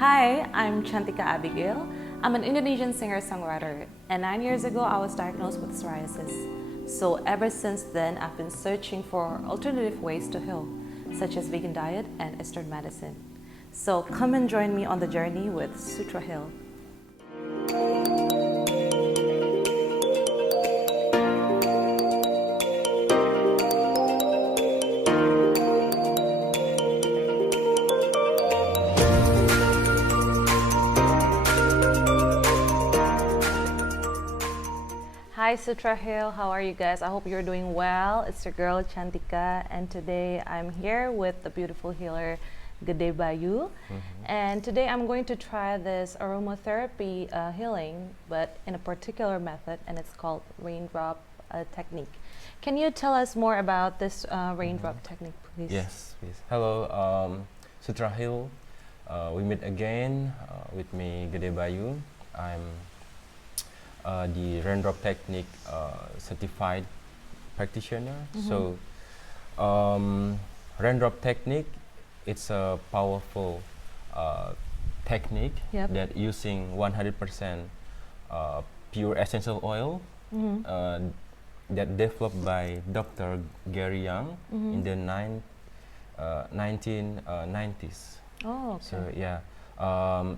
Hi, I'm Cantika Abigail. I'm an Indonesian singer-songwriter, and 9 years ago I was diagnosed with psoriasis. So ever since then, I've been searching for alternative ways to heal, such as vegan diet and Eastern medicine. So come and join me on the journey with Sootra Heal. Hi Sootra Hill, how are you guys? I hope you're doing well. It's your girl Cantika, and today I'm here with the beautiful healer Gede Bayu. And today I'm going to try this aromatherapy healing, but in a particular method, and it's called Raindrop technique. Can you tell us more about this Raindrop technique, please? Yes, please. Hello, Sootra Hill. We meet again with me, Gede Bayu. I'm the Raindrop technique certified practitioner. So, Raindrop technique, it's a powerful technique that using 100% pure essential oil that developed by Dr. Gary Young in the 1990s. Oh, okay. So yeah,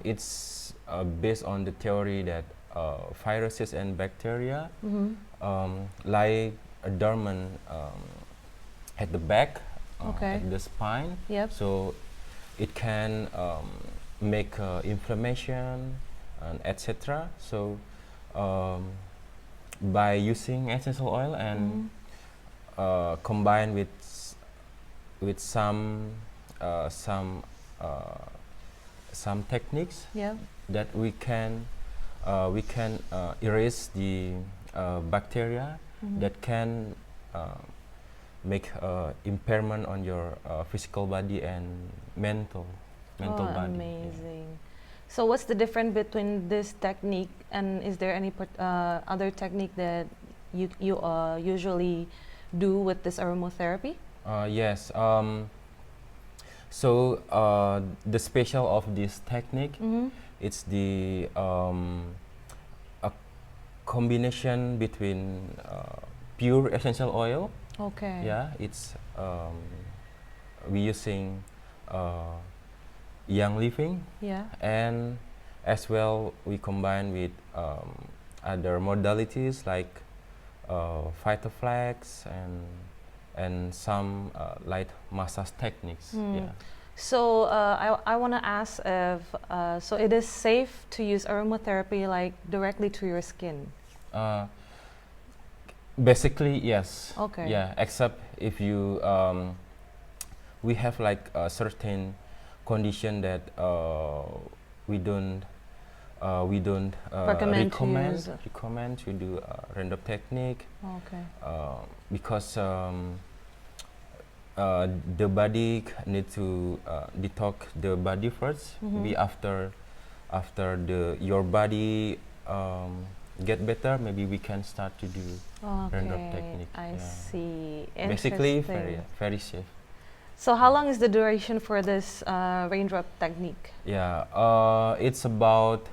it's based on the theory that viruses and bacteria lie dormant at the back, at the spine. So it can make inflammation and etc. So by using essential oil and combined with some techniques that we can erase the bacteria that can make impairment on your physical body and mental body. Amazing. So what's the difference between this technique and is there any other technique that you usually do with this aromatherapy? Yes. So the special of this technique, it's the a combination between pure essential oil. Okay. Yeah, it's we using young living. Yeah. And as well we combine with other modalities like phytoflax and some light massage techniques. Yeah. So I want to ask if so it is safe to use aromatherapy like directly to your skin? Basically, yes. Okay. Yeah, except if you we have like a certain condition that we don't recommend to do Raindrop technique. Okay. Because the body need to detox the body first. Maybe after your body get better, maybe we can start to do Raindrop technique. I see. Basically, very safe. So how long is the duration for this Raindrop technique? Yeah, it's about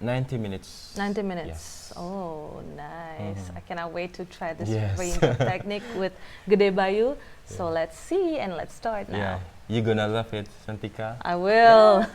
90 minutes. 90 minutes. Yes. Oh, nice. I cannot wait to try this Yes. Raindrop technique with Gede Bayu. So let's see and let's start now. Yeah, you're gonna love it, Cantika. I will.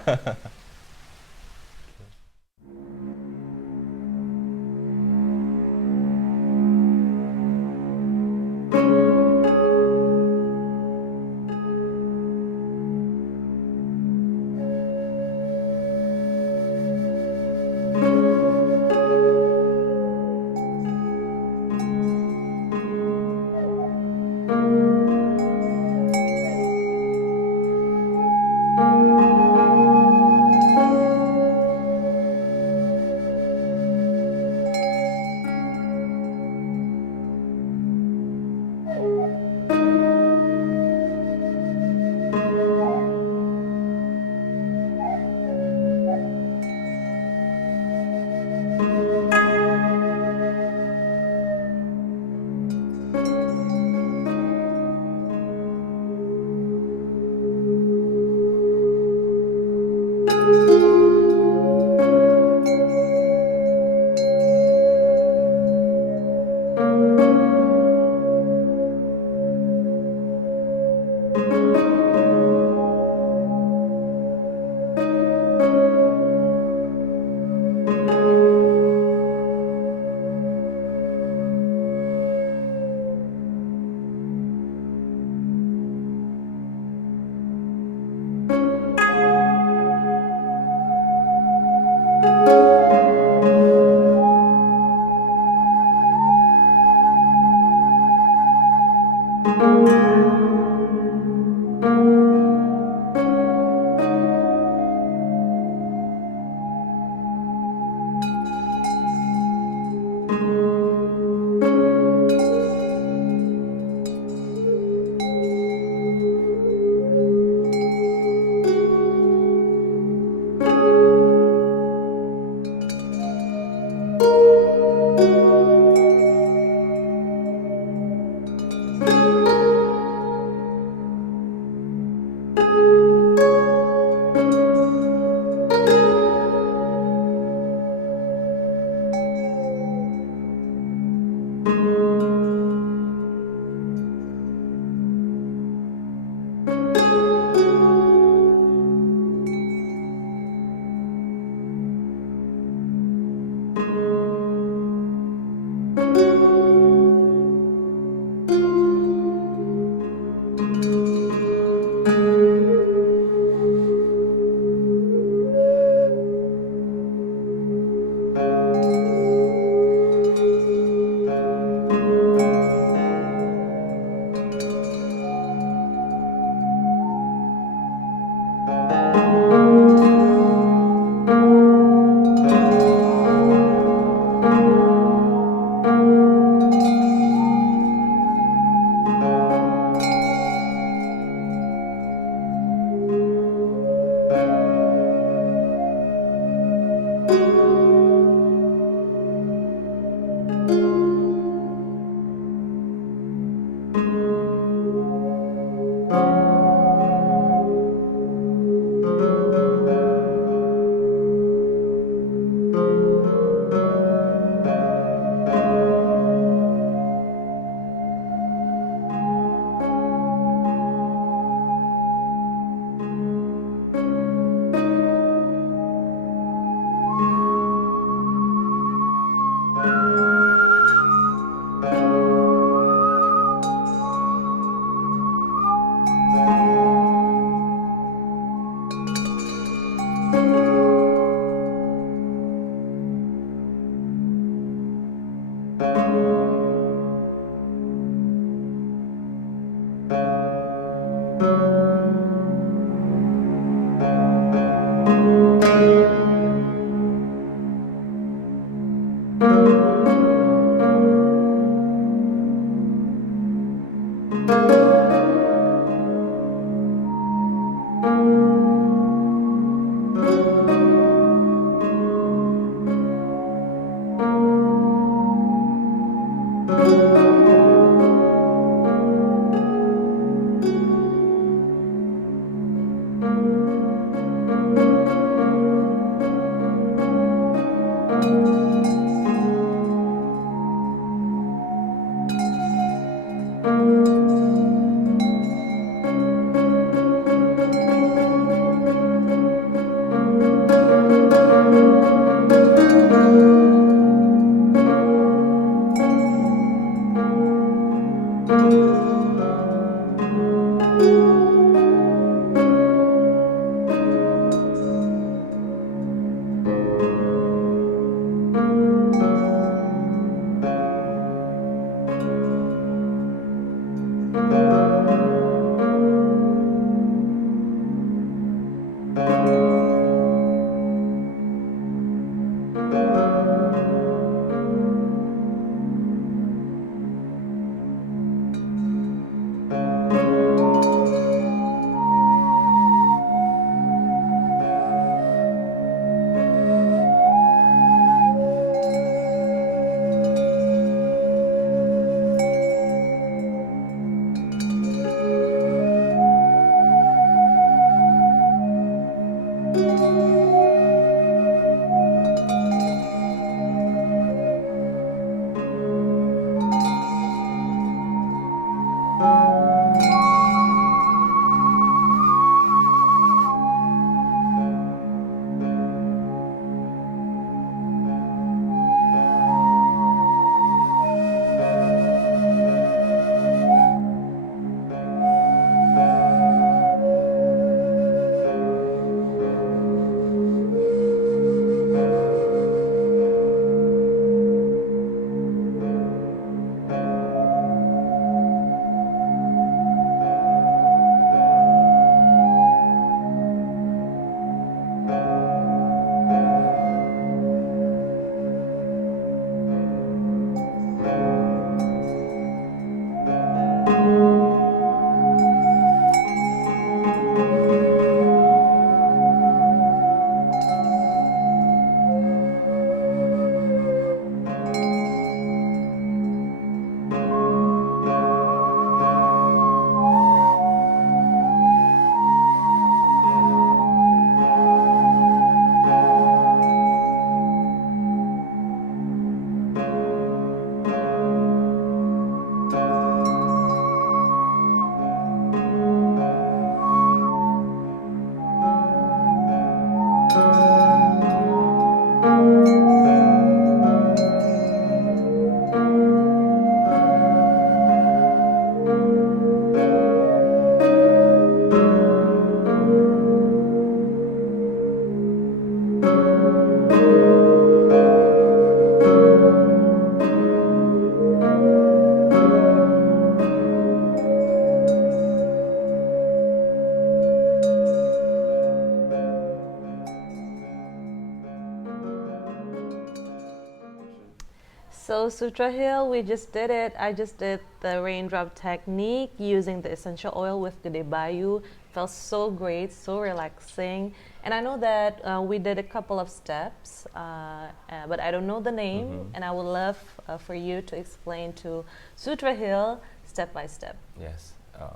So Sutra Hill, we just did it. I just did the raindrop technique using the essential oil with Gede Bayu. Felt so great, so relaxing. And I know that we did a couple of steps, but I don't know the name. And I would love for you to explain to Sutra Hill step by step. Yes,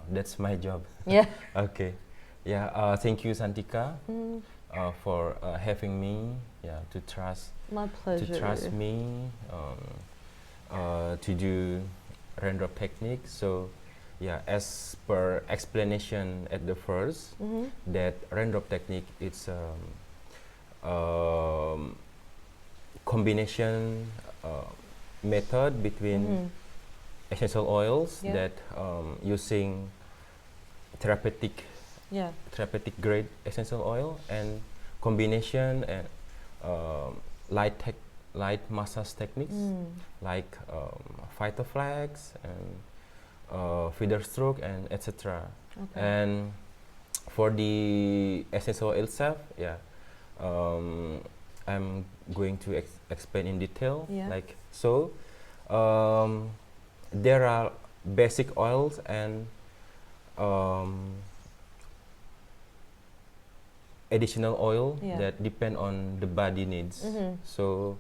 that's my job. Yeah. Okay. Yeah. Thank you, Santika, for having me. Yeah, to trust. My pleasure. To trust me to do raindrop technique. So, yeah, as per explanation at the first, that raindrop technique it's combination method between essential oils that using therapeutic grade essential oil and combination and light massage techniques like phytoflax and feather stroke and etc. Okay. And for the essential oil itself, yeah, I'm going to explain in detail. Yeah. Like so, there are basic oils and um, additional oil Yeah. that depend on the body needs. Mm-hmm. So,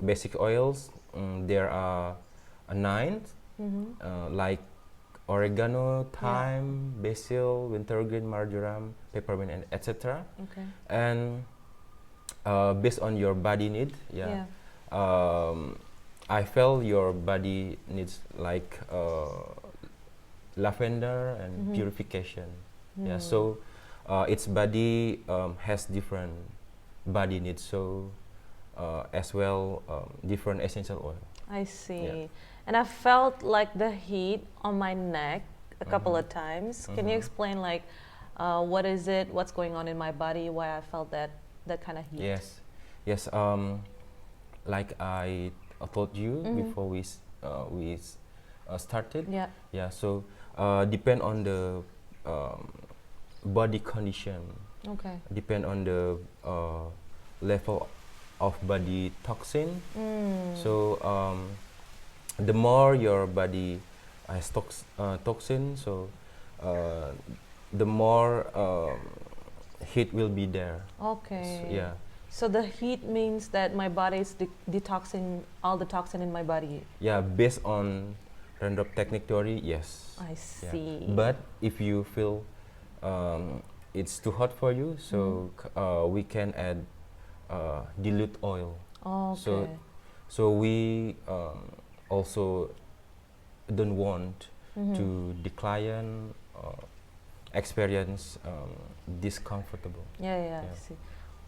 basic oils, there are nine, Mm-hmm. like oregano, Yeah. thyme, basil, wintergreen, marjoram, peppermint, and etc. Okay. And based on your body need, Yeah. I felt your body needs like lavender and Mm-hmm. purification. Yeah, Mm. so its body has different body needs, so as well different essential oil. I see. Yeah. And I felt like the heat on my neck a couple Mhm. of times. Can you explain like what is it? What's going on in my body? Why I felt that kind of heat? Yes, yes. Like I told you before we started. Yeah. Yeah. So depend on the body condition. Okay. Depend on the level of body toxin. Mm. So the more your body has toxin, so uh, the more heat will be there. Okay. Yeah. So the heat means that my body is detoxing all the toxin in my body. Yeah, based on Raindrop technique theory, yes. I Yeah. see. But if you feel it's too hot for you, so we can add dilute oil. So, Okay. so we also don't want Mm-hmm. to the client experience discomfortable. Yeah, yeah, Yeah. I see.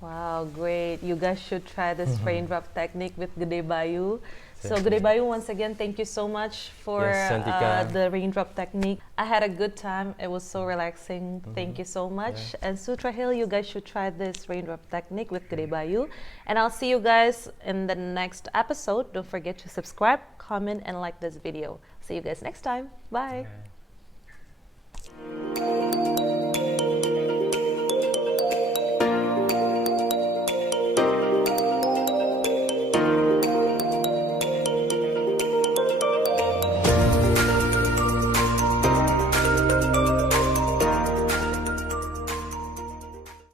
Wow, great. You guys should try this raindrop technique with Gede Bayu. So Thank you. Gede Bayu, once again, thank you so much for Yes, Cantika. the raindrop technique. I had a good time. It was so relaxing. Thank you so much. Yeah. And Sootra Hill, you guys should try this raindrop technique with Gede Bayu. And I'll see you guys in the next episode. Don't forget to subscribe, comment, and like this video. See you guys next time. Bye. Okay.